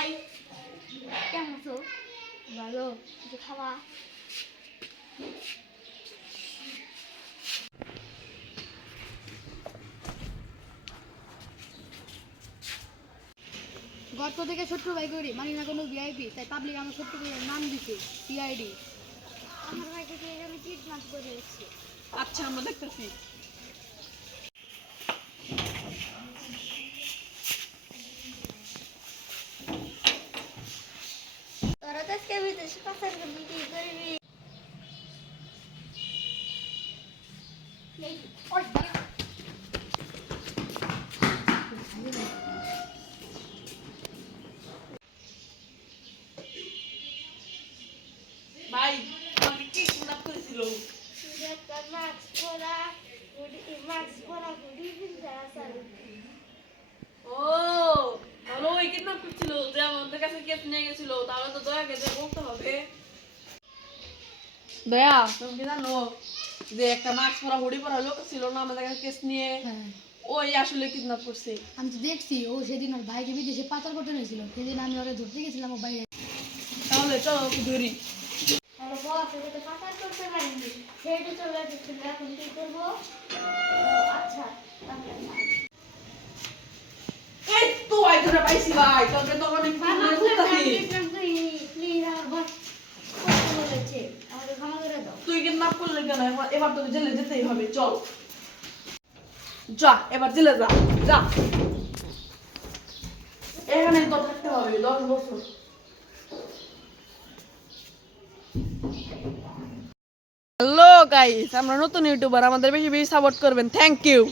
High, কেমন আছো? ভালো। কিছু খাওয়া? গর্ত থেকে ছোট্ট ভাই করি মানি না কোনো ভিআইপি, তাই পাবলিক আমার ছোট্ট ভাইয়ের নাম দিছে সিআইডি। আমার ভাইকে দিয়ে আমি কিডন্যাপ করে রেখেছি। আচ্ছা আমরা দেখতেছি। তোরা তো আজকে বিদেশে পাচার করবি, কি করবি? ভাই আমাকে কি কিডন্যাপ করেছিল? একটা মাস্ক পরা হুডি পিনতে আসার। ও ভালো, ওই কিডন্যাপ করছিল যে আমাদের কাছে কেস নিয়ে গেছিল। তাহলে তো দয়াকে যে বলতে হবে। দয়া তুমি কি জানো যে একটা মাস্ক পরা হুডি পরা লোক ছিল না আমাদের কাছে কেস নিয়ে? হ্যাঁ, ওই আসলে কিডন্যাপ করছে। আমি তো দেখছি ও সেদিন ওর ভাইকে বিদেশে পাচার করতে নিয়েছিল, সেদিন আমি ওকে ধরতে গেছিলাম ও বাইরে। তাহলে চলো ওকে ধরি। আর বস এটা তো পাচার করতে পারিনি, সেইটা চলে এসেছিল। এখন কি করবো? আচ্ছা, তাহলে এই তো আই ধরে পাইছি ভাই, তোকে তো অনেক ভালো করতেছি। প্লিজ আমার বস কথা বলেছে, আমাকে ক্ষমা করে দাও। তুই কিডন্যাপ করলে কেন? এবার তোকে জেলে যেতেই হবে, চল। যা এবার জেলে যা, যা। এখানে তো থাকতে হবে 10 বছর। হ্যালো গাইস, আমরা নতুন ইউটিউবার, আমাদের বেশি বেশি সাপোর্ট করবেন। Thank you.